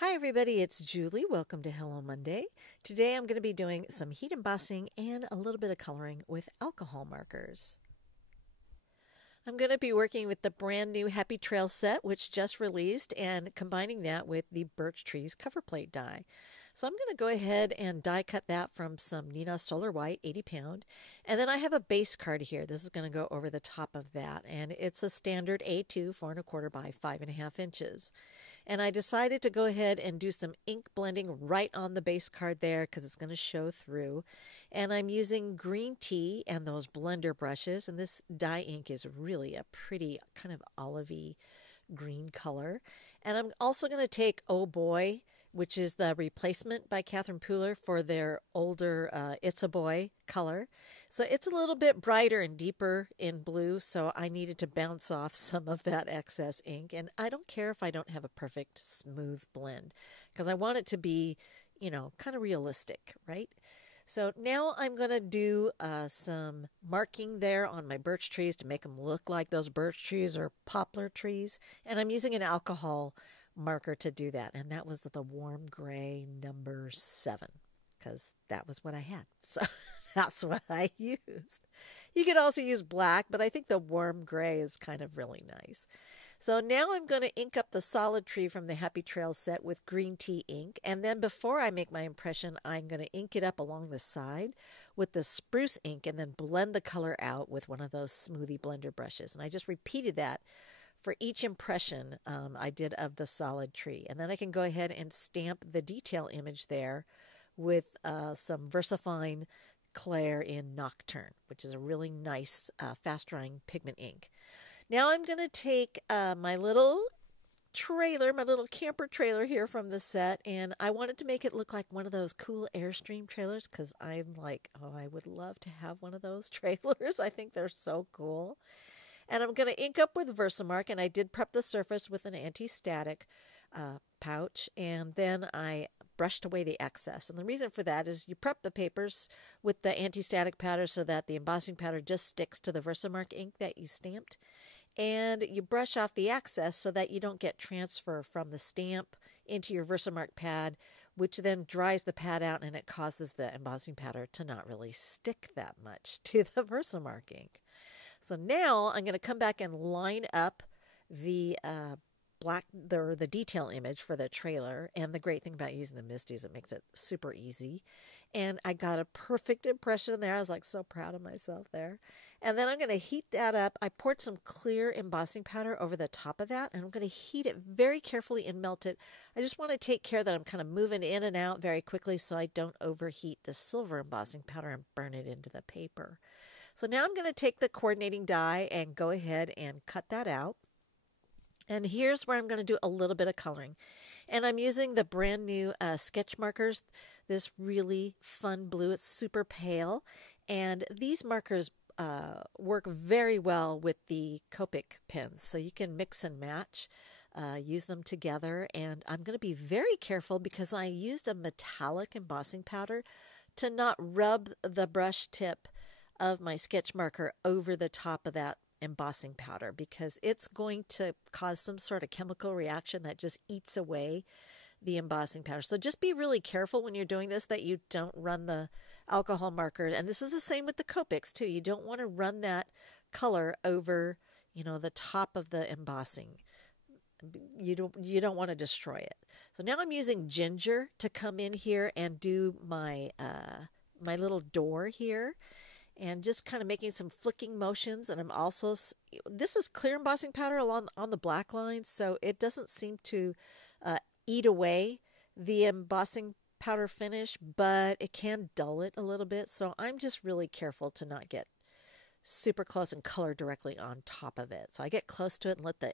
Hi everybody, it's Julie. Welcome to Hello Monday. Today I'm going to be doing some heat embossing and a little bit of coloring with alcohol markers. I'm going to be working with the brand new Happy Trail set, which just released, and combining that with the Birch Trees cover plate die. So I'm going to go ahead and die cut that from some Nina Solar White 80 pound. And then I have a base card here. This is going to go over the top of that. And it's a standard A2 4 1/4 by 5.5 inches. And I decided to go ahead and do some ink blending right on the base card there because it's going to show through. And I'm using green tea and those blender brushes. And this dye ink is really a pretty kind of olivey green color. And I'm also going to take Oh Boy, which is the replacement by Catherine Pooler for their older It's a Boy color. So it's a little bit brighter and deeper in blue, so I needed to bounce off some of that excess ink. And I don't care if I don't have a perfect smooth blend, because I want it to be, kind of realistic, right? So now I'm going to do some marking there on my birch trees to make them look like those birch trees or poplar trees. And I'm using an alcohol marker to do that. And that was the warm gray number 7, because that was what I had. So that's what I used. You could also use black, but I think the warm gray is kind of really nice. So now I'm going to ink up the solid tree from the Happy Trail set with green tea ink. And then before I make my impression, I'm going to ink it up along the side with the spruce ink and then blend the color out with one of those smoothie blender brushes. And I just repeated that for each impression I did of the solid tree. And then I can go ahead and stamp the detail image there with some VersaFine Clair in Nocturne, which is a really nice fast-drying pigment ink. Now I'm going to take my little trailer, my little camper trailer here from the set, and I wanted to make it look like one of those cool Airstream trailers because I'm like, oh, I would love to have one of those trailers. I think they're so cool. And I'm going to ink up with Versamark, and I did prep the surface with an anti-static pouch, and then I brushed away the excess. And the reason for that is you prep the papers with the anti-static powder so that the embossing powder just sticks to the Versamark ink that you stamped. And you brush off the excess so that you don't get transfer from the stamp into your Versamark pad, which then dries the pad out and it causes the embossing powder to not really stick that much to the Versamark ink. So now I'm going to come back and line up the the detail image for the trailer. And the great thing about using the MIST is it makes it super easy. And I got a perfect impression there. I was like so proud of myself there. And then I'm going to heat that up. I poured some clear embossing powder over the top of that, and I'm going to heat it very carefully and melt it. I just want to take care that I'm kind of moving in and out very quickly so I don't overheat the silver embossing powder and burn it into the paper. So now I'm going to take the coordinating die and go ahead and cut that out. And here's where I'm going to do a little bit of coloring. And I'm using the brand new sketch markers, this really fun blue. It's super pale. And these markers work very well with the Copic pens. So you can mix and match, use them together. And I'm going to be very careful because I used a metallic embossing powder to not rub the brush tip of my sketch marker over the top of that embossing powder, because it's going to cause some sort of chemical reaction that just eats away the embossing powder. So just be really careful when you're doing this that you don't run the alcohol marker. And this is the same with the Copics too. You don't want to run that color over, the top of the embossing. You don't want to destroy it. So now I'm using ginger to come in here and do my my little door here. And just kind of making some flicking motions. And I'm also, this is clear embossing powder on the black lines, so it doesn't seem to eat away the embossing powder finish, but it can dull it a little bit. So I'm just really careful to not get super close and color directly on top of it. So I get close to it and let the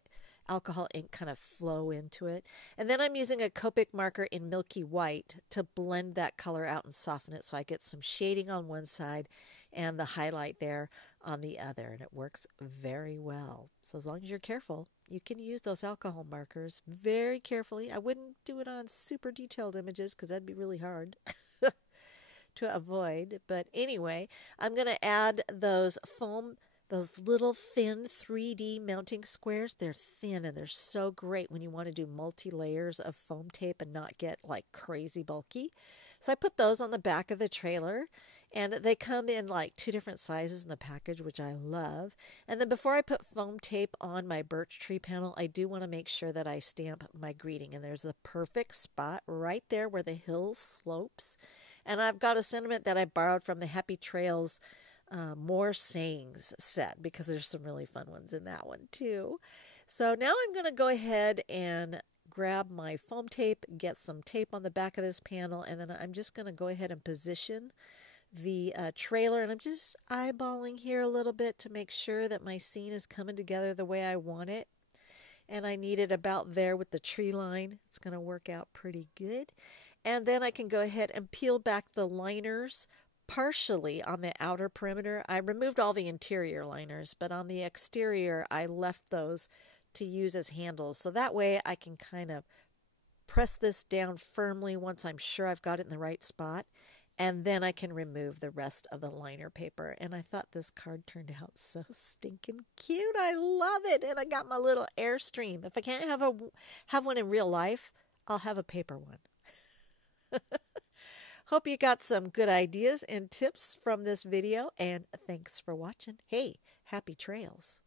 alcohol ink kind of flow into it. And then I'm using a Copic marker in Milky White to blend that color out and soften it so I get some shading on one side and the highlight there on the other. And it works very well. So as long as you're careful, you can use those alcohol markers very carefully. I wouldn't do it on super detailed images because that'd be really hard to avoid. But anyway, I'm going to add those foam Those little thin 3D mounting squares, they're thin and they're so great when you want to do multi-layers of foam tape and not get like crazy bulky. So I put those on the back of the trailer, and they come in like 2 different sizes in the package, which I love. And then before I put foam tape on my birch tree panel, I do want to make sure that I stamp my greeting. And there's the perfect spot right there where the hill slopes. And I've got a sentiment that I borrowed from the Happy Trails More Sayings set, because there's some really fun ones in that one too. So now I'm going to go ahead and grab my foam tape, get some tape on the back of this panel, and then I'm just going to go ahead and position the trailer, and I'm just eyeballing here a little bit to make sure that my scene is coming together the way I want it. And I need it about there with the tree line. It's going to work out pretty good. And then I can go ahead and peel back the liners partially on the outer perimeter. I removed all the interior liners, but on the exterior, I left those to use as handles. So that way I can kind of press this down firmly once I'm sure I've got it in the right spot. And then I can remove the rest of the liner paper. And I thought this card turned out so stinking cute. I love it. And I got my little Airstream. If I can't have one in real life, I'll have a paper one. Hope you got some good ideas and tips from this video, and thanks for watching. Hey, happy trails.